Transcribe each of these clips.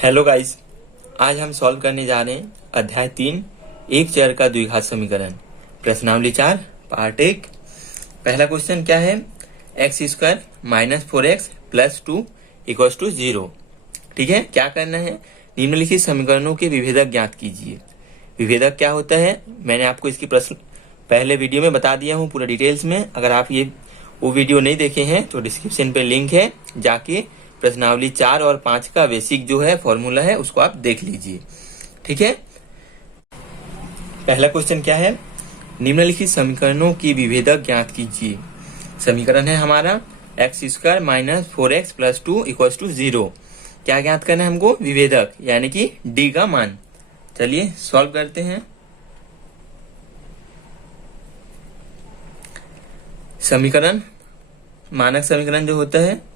Hello guys, आज हम solve करने जा रहे हैं अध्याय 3 एक चर का द्विघात समीकरण प्रश्नावली 4 पार्ट 1। पहला क्वेश्चन क्या है? X square minus 4x plus 2 equals to 0। ठीक है, क्या करना है? निम्नलिखित समीकरणों के विभेदक ज्ञात कीजिए। विभेदक क्या होता है मैंने आपको इसकी प्रश्न पहले वीडियो में बता दिया हूँ पूरा डिटेल्स में। अगर आप वो वीडियो नहीं देखे हैं तो डिस्क्रिप्शन पे लिंक है, जाके प्रश्नावली 4 और 5 का बेसिक जो है फॉर्मूला है उसको आप देख लीजिए। ठीक है, पहला क्वेश्चन क्या है? निम्नलिखित समीकरणों की विभेदक ज्ञात कीजिए। समीकरण है हमारा x square minus 4x plus 2 equals to 0। क्या ज्ञात करना है हमको? विभेदक यानी कि डी का मान। चलिए सॉल्व करते हैं। समीकरण मानक समीकरण जो होता है,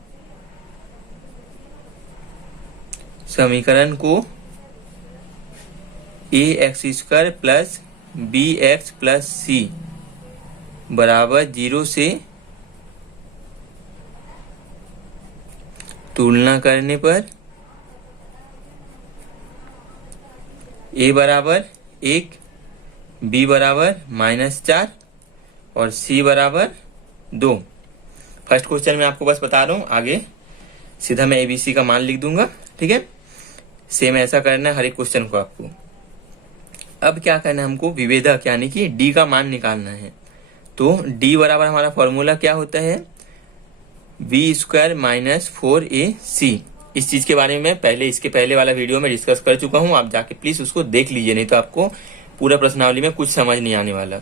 समीकरण को a x square plus b x plus c बराबर 0 से तुलना करने पर ए बराबर 1, बी बराबर -4 और सी बराबर 2। फर्स्ट क्वेश्चन में आपको बस बता रहा हूं, आगे सीधा मैं एबीसी का मान लिख दूंगा। ठीक है, सेम ऐसा करना है हर एक क्वेश्चन को आपको। अब क्या करना है हमको? विभेदक यानी कि डी का मान निकालना है। तो डी बराबर हमारा फॉर्मूला क्या होता है? B square minus 4ac। इस चीज के बारे में इसके पहले वाला वीडियो में डिस्कस कर चुका हूं, आप जाके प्लीज उसको देख लीजिए, नहीं तो आपको पूरा प्रश्नावली में कुछ समझ नहीं आने वाला।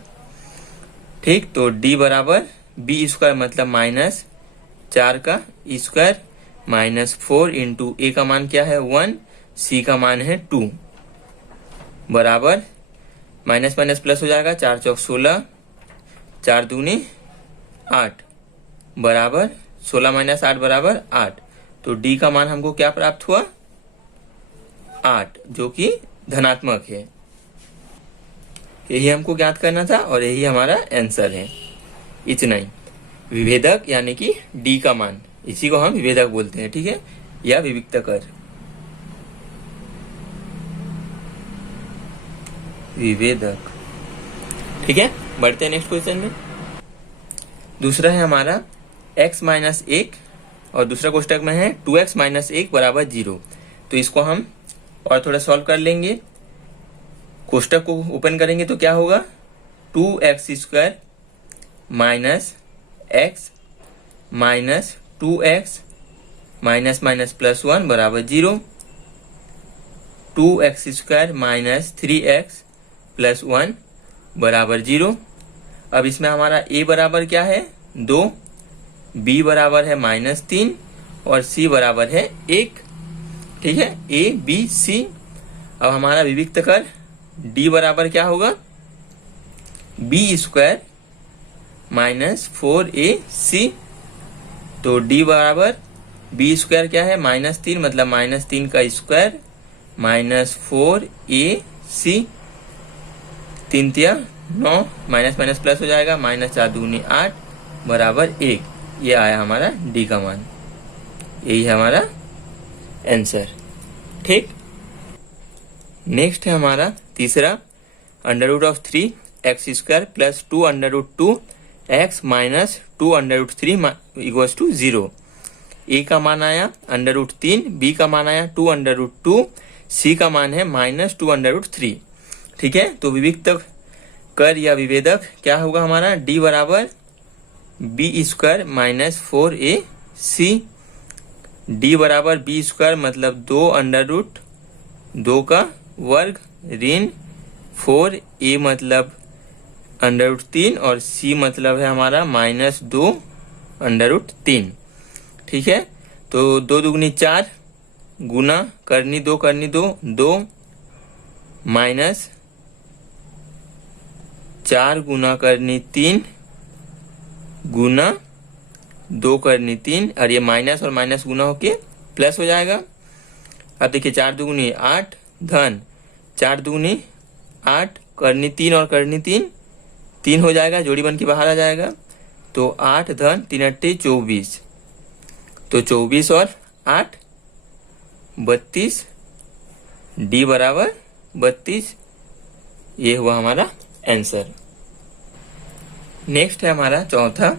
ठीक, तो डी बराबर बी स्क्वायर मतलब -4 का स्क्वायर माइनस 4 इंटू ए का मान क्या है 1, सी का मान है 2 बराबर माइनस माइनस प्लस हो जाएगा 4 चौक 16, 4 दूनी 8 बराबर 16 माइनस 8 बराबर 8। तो डी का मान हमको क्या प्राप्त हुआ? 8, जो कि धनात्मक है। यही हमको ज्ञात करना था और यही हमारा आंसर है। इतना ही। विभेदक यानी कि डी का मान, इसी को हम विभेदक बोलते हैं। ठीक है, या विविक्तकर। विभेदक। ठीक है, बढ़ते हैं नेक्स्ट क्वेश्चन में। दूसरा है हमारा x माइनस 1 और दूसरा कोष्टक में है 2x माइनस 1 बराबर 0। तो इसको हम और थोड़ा सॉल्व कर लेंगे। कोष्टक को ओपन करेंगे तो क्या होगा? 2x square minus x minus 2x minus minus plus 1 बराबर 0। 2x square minus 3x plus 1 बराबर 0। अब इसमें हमारा a बराबर क्या है? 2, b बराबर है -3 और c बराबर है 1। ठीक है, a b c। अब हमारा विविक्त कर d बराबर क्या होगा? b square minus 4ac। तो d बराबर b स्क्वायर क्या है? -3 मतलब -3 का स्क्वायर माइनस 4ac 3 तिया 9 माइनस माइनस प्लस हो जाएगा -4 दूनी 8 बराबर 1। ये आया हमारा डी का मान। यही है हमारा आंसर। ठीक, नेक्स्ट है हमारा तीसरा √3 x square plus 2√2 x minus 2√3 equals to 0। ए का मान आया √3, बी का मान आया 2√2, सी का मान है -2√3। ठीक है, तो विविक्त कर या विभेदक क्या होगा हमारा? डी बराबर B square minus 4ac। D बराबर बी स्क्वायर मतलब 2√2 का वर्ग ऋण 4a मतलब √3 और c मतलब है हमारा -2√3। ठीक है, तो 2 दूगनी 4 गुना करनी 2 करनी 2 माइनस 4 गुना करनी 3 गुना 2 करनी 3 और ये माइनस और माइनस गुना होके प्लस हो जाएगा। अब देखिए 4 दूगनी 8 धन 4 दूगनी 8 करनी 3 और करनी 3 हो जाएगा, जोड़ी बन के बाहर आ जाएगा। तो 8 धन 3 8 24, तो 24 और 8 32 डी बराबर 32। ये हुआ हमारा आंसर। नेक्स्ट है हमारा चौथा,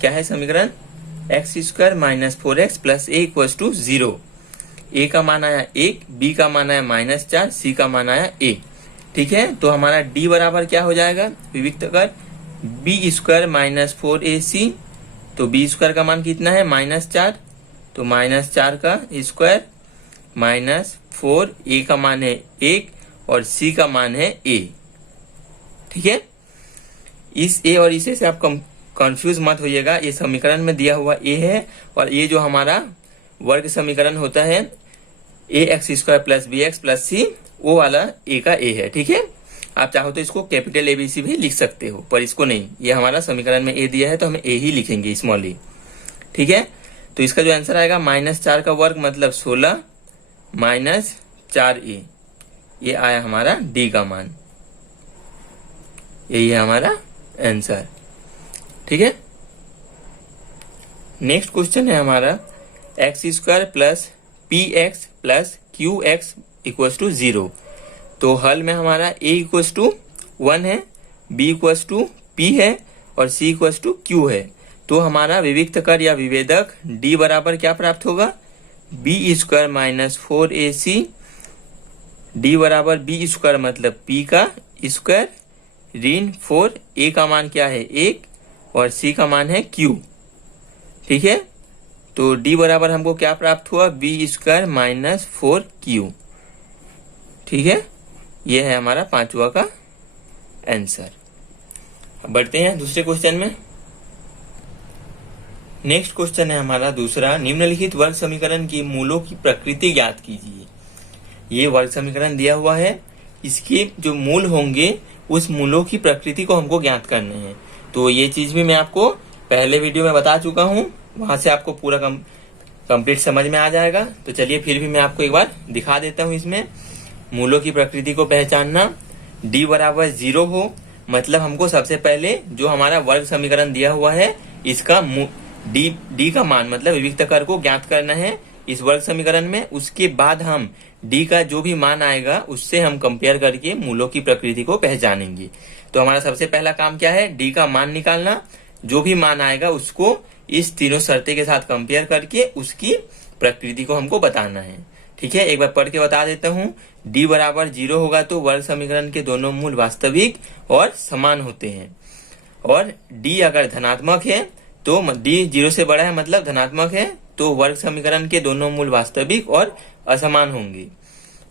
क्या है समीकरण, X square minus 4x plus A equal to 0। ए का मान आया 1, बी का मान आया -4, सी का मान आया a। ठीक है, तो हमारा d बराबर क्या हो जाएगा, विविक्त कर बी स्क्वायर माइनस 4ac। तो बी स्क्वायर का मान कितना है -4, तो -4 का स्क्वायर माइनस 4, ए का मान है 1 और सी का मान है a। ठीक है, इस a और इसे से आप कंफ्यूज मत होइएगा। ये समीकरण में दिया हुआ a है और ये जो हमारा वर्ग समीकरण होता है a x square plus b x plus c, वो वाला a का a है। ठीक है, आप चाहो तो इसको कैपिटल ABC भी लिख सकते हो, पर इसको नहीं। ये हमारा समीकरण में a दिया है तो हमें a ही लिखेंगे, स्मॉल a। ठीक है, तो इसका जो आंसर आएगा -4 का वर्ग मतलब 16 माइनस 4a। ये आया हमारा d का मान, यही है हमारा आंसर। ठीक है, नेक्स्ट क्वेश्चन है हमारा x square plus P X plus Q X equal to 0। तो हल में हमारा a इक्वल टू 1 है, b इक्वल टू p है और c इक्वल टू q है। तो हमारा विविक्त कर या विभेदक d बराबर क्या प्राप्त होगा, b square minus 4ac। d बराबर b स्क्वायर मतलब p का स्क्वायर ऋण 4, a का मान क्या है 1 और c का मान है q। ठीक है, तो d बराबर हमको क्या प्राप्त हुआ, b स्क्वायर माइनस 4q। ठीक है, ये है हमारा पांचवा का आंसर। अब बढ़ते हैं दूसरे क्वेश्चन में। नेक्स्ट क्वेश्चन है हमारा दूसरा, निम्नलिखित वर्ग समीकरण की मूलों की प्रकृति ज्ञात कीजिए। ये वर्ग समीकरण दिया हुआ है, इसके जो मूल होंगे उस मूलों की प्रकृति को हमको ज्ञात करने हैं। तो ये चीज भी मैं आपको पहले वीडियो में बता चुका हूँ, वहां से आपको पूरा कंप्लीट समझ में आ जाएगा। तो चलिए फिर भी मैं आपको एक बार दिखा देता हूँ। इसमें मूलों की प्रकृति को पहचानना, d बराबर 0 हो मतलब हमको सबसे पहले जो हमारा वर्ग समीकरण दिया हुआ है इसका d का मान मतलब विविक्त कर को ज्ञात करना है इस वर्ग समीकरण में। उसके बाद हम d का जो भी मान आएगा उससे हम कंपेयर करके मूलों की प्रकृति को पहचानेंगे। तो हमारा सबसे पहला काम क्या है, d का मान निकालना। जो भी मान आएगा उसको इस तीनों शर्तें के साथ कंपेयर करके उसकी प्रकृति को हमको बताना है। ठीक है, एक बार पढ़ के बता देता हूँ। d बराबर 0 होगा तो वर्ग समीकरण के दोनों मूल वास्तविक और समान होते हैं, और d अगर धनात्मक है तो d 0 से बड़ा है मतलब धनात्मक है, तो वर्ग समीकरण के दोनों मूल वास्तविक और असमान होंगे।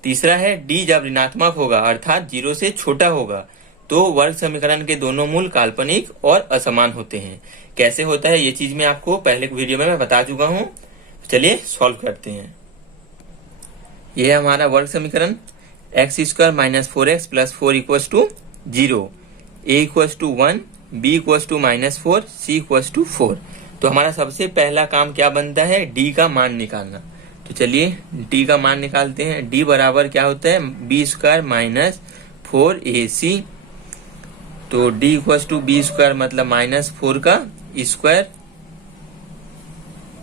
तीसरा है d जब ऋणात्मक होगा अर्थात 0 से छोटा होगा तो वर्ग समीकरण के दोनों मूल काल्पनिक और असमान होते हैं। कैसे होता है ये चीज मैं आपको पहले वीडियो में मैं बता चुका हूँ। चलिए सॉल्व करते हैं। ये है हमारा वर्ग समीकरण X square minus 4x plus 4 equal to 0, a equal to 1, b equal to -4, c equal to 4। तो हमारा सबसे पहला काम क्या बनता है, d का मान निकालना। तो चलिए d का मान निकालते हैं। d बराबर क्या होता है, b स्क्वायर माइनस 4ac। तो d equal to b square मतलब -4 का स्क्वायर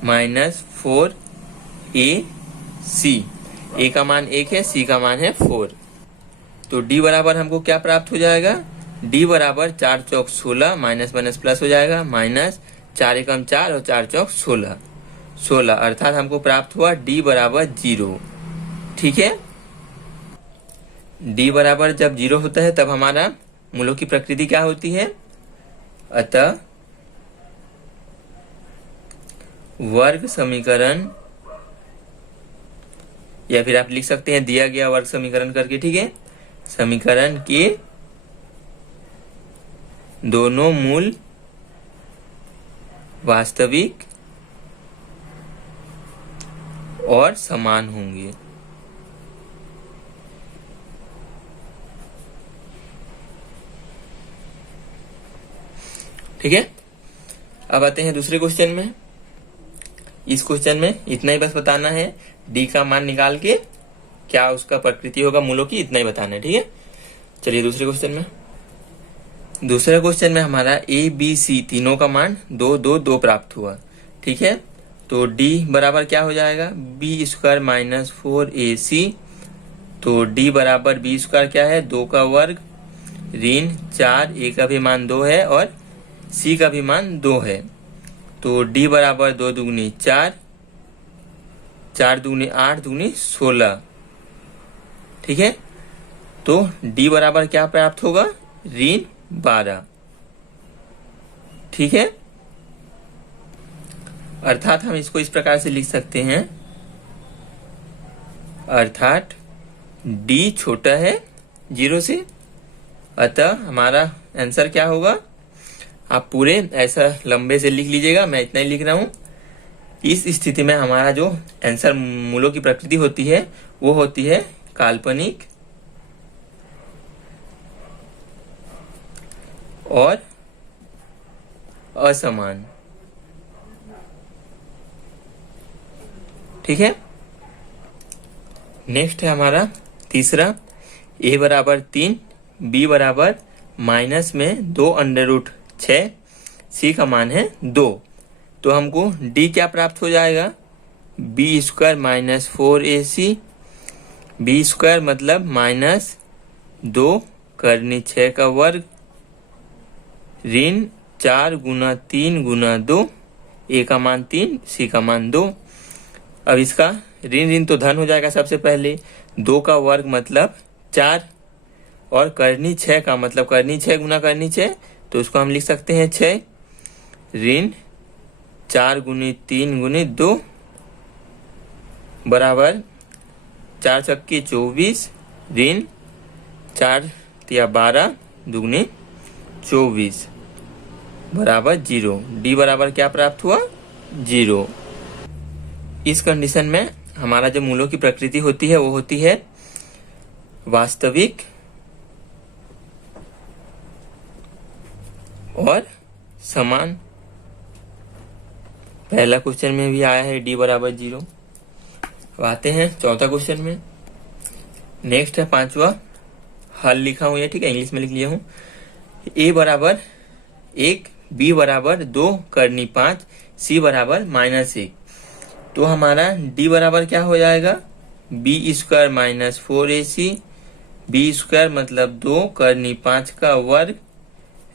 -4ac। a का मान 1 है, c का मान है 4। तो d बराबर हमको क्या प्राप्त हो जाएगा, d बराबर 4 चौक 16 माइनस माइनस प्लस हो जाएगा, माइनस 4 एकम 4 और 4 चौक 16 अर्थात हमको प्राप्त हुआ d बराबर 0। ठीक है, d बराबर जब 0 होता है तब हमारा मूलों की प्रकृति क्या होती है, अतः वर्ग समीकरण, या फिर आप लिख सकते हैं दिया गया वर्ग समीकरण करके। ठीक है, समीकरण के दोनों मूल वास्तविक और समान होंगे। ठीक है, अब आते हैं दूसरे क्वेश्चन में। इस क्वेश्चन में इतना ही बस बताना है, d का मान निकाल के क्या उसका प्रकृति होगा मूलों की, इतना ही बताना है। ठीक है, चलिए दूसरे क्वेश्चन में। दूसरे क्वेश्चन में हमारा a b c तीनों का मान 2 2 2 प्राप्त हुआ। ठीक है, तो d बराबर क्या हो जाएगा, b स्क्वायर माइनस 4ac तो डी बराबर बी स्क्वायर क्या है, 2 का वर्ग ऋण 4, ए का भी मान 2 है और सी का भी मान 2 है। तो डी बराबर 2 दूगनी 4, 4 दूगनी 8, दूगनी 16। ठीक है, तो डी बराबर क्या प्राप्त होगा, ऋण 12। ठीक है, अर्थात हम इसको इस प्रकार से लिख सकते हैं, अर्थात डी छोटा है 0 से, अतः हमारा आंसर क्या होगा, आप पूरे ऐसा लंबे से लिख लीजिएगा, मैं इतना ही लिख रहा हूं। इस स्थिति में हमारा जो आंसर मूलों की प्रकृति होती है वो होती है काल्पनिक और असमान। ठीक है, नेक्स्ट है हमारा तीसरा, a बराबर 3, b बराबर माइनस में 2 अंडर रूट 6, c का मान है 2। तो हमको d क्या प्राप्त हो जाएगा, b square minus 4ac, b square मतलब माइनस 2 करनी 6 का वर्ग ऋण 4 गुना 3 गुना 2, a का मान 3, c का मान 2। अब इसका ऋण ऋण तो धन हो जाएगा सबसे पहले, 2 का वर्ग मतलब 4 और करनी 6 का मतलब करनी 6 गुना करनी 6, तो उसको हम लिख सकते हैं 6 ऋण 4 गुनी 3 गुनी 2 बराबर 4 छक्के 24 ऋण 4 या 12 दुगनी 24 बराबर 0। डी बराबर क्या प्राप्त हुआ, 0। इस कंडीशन में हमारा जो मूलों की प्रकृति होती है वो होती है वास्तविक और समान। पहला क्वेश्चन में भी आया है डी बराबर 0। अब आते हैं चौथा क्वेश्चन में। नेक्स्ट है पांचवा, हल लिखा हूं ये, ठीक है, इंग्लिश में लिख लिया हूं। ए बराबर 1, बी बराबर 2 करनी 5, सी बराबर -1। तो हमारा डी बराबर क्या हो जाएगा, B square minus 4ac, B square मतलब 2 करनी 5 का वर्ग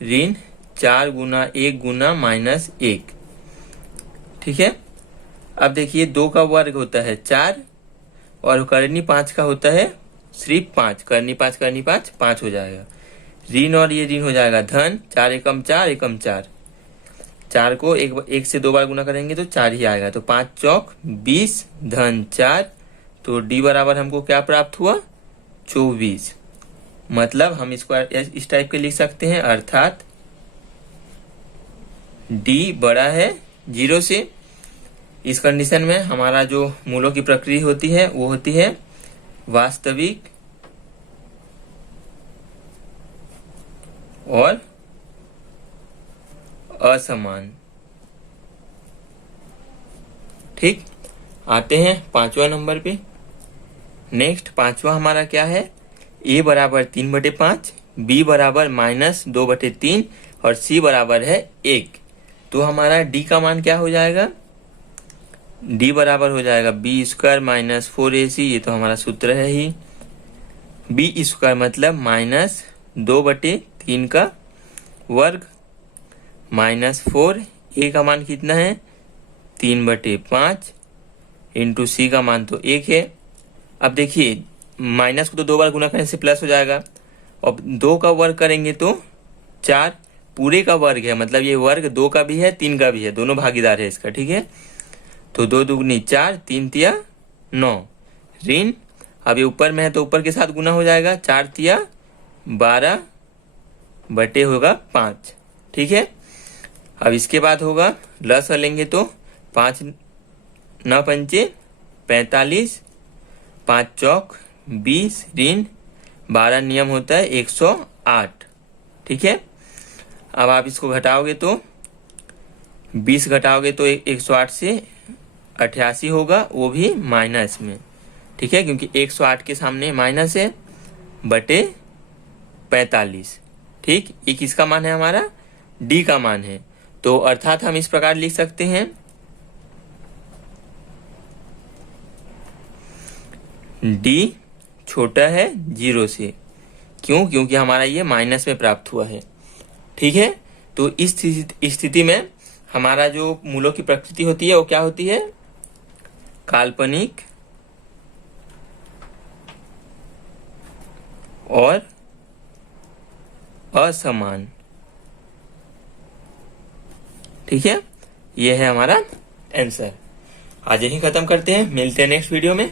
ऋण 4 गुना 1 गुना -1। ठीक है, अब देखिए 2 का वर्ग होता है 4 और करनी 5 का होता है सिर्फ 5, करनी 5 करनी 5 5 हो जाएगा। ऋण और ये ऋण हो जाएगा धन, 4 एकम 4 एकम 4, 4 को एक से 2 बार गुना करेंगे तो 4 ही आएगा। तो 5 चौक 20 धन 4, तो डी बराबर हमको क्या प्राप्त हुआ, 24। मतलब हम इसको इस टाइप के लिख सकते हैं, अर्थात डी बड़ा है 0 से। इस कंडीशन में हमारा जो मूलों की प्रकृति होती है वो होती है वास्तविक और असमान। ठीक, आते हैं पांचवा नंबर पे। नेक्स्ट पांचवा हमारा क्या है, ए बराबर 3/5, बी बराबर -2/3 और सी बराबर है 1। तो हमारा डी का मान क्या हो जाएगा, डी बराबर हो जाएगा बी स्क्वायर माइनस 4ac, ये तो हमारा सूत्र है ही। बी स्क्वायर मतलब -2/3 का वर्ग -4, ए का मान कितना है 3/5 इंटू सी का मान तो 1 है। अब देखिए माइनस को तो 2 बार गुना करने से प्लस हो जाएगा, और 2 का वर्ग करेंगे तो 4 पूरे का वर्ग है, मतलब ये वर्ग 2 का भी है 3 का भी है, दोनों भागीदार है इसका। ठीक है, तो 2 दूगनी 4, 3 तिया 9 ऋण, अब ये ऊपर में है तो ऊपर के साथ गुना हो जाएगा, 4 तिया 12 बटे होगा 5। ठीक है, अब इसके बाद होगा लस लेंगे तो 5 9 पंचे 45, 5 चौक 20 ऋण 12 नियम होता है 108। ठीक है, अब आप इसको घटाओगे तो 20 घटाओगे तो 108 से 88 होगा, वो भी माइनस में। ठीक है, क्योंकि 108 के सामने माइनस है बटे 45। ठीक, ये किसका मान है, हमारा डी का मान है। तो अर्थात हम इस प्रकार लिख सकते हैं, डी छोटा है 0 से। क्यों? क्योंकि हमारा ये माइनस में प्राप्त हुआ है। ठीक है, तो इस स्थिति में हमारा जो मूलों की प्रकृति होती है वो क्या होती है? काल्पनिक और असमान। ठीक है, ये है हमारा आंसर। आज यही खत्म करते हैं, मिलते हैं नेक्स्ट वीडियो में।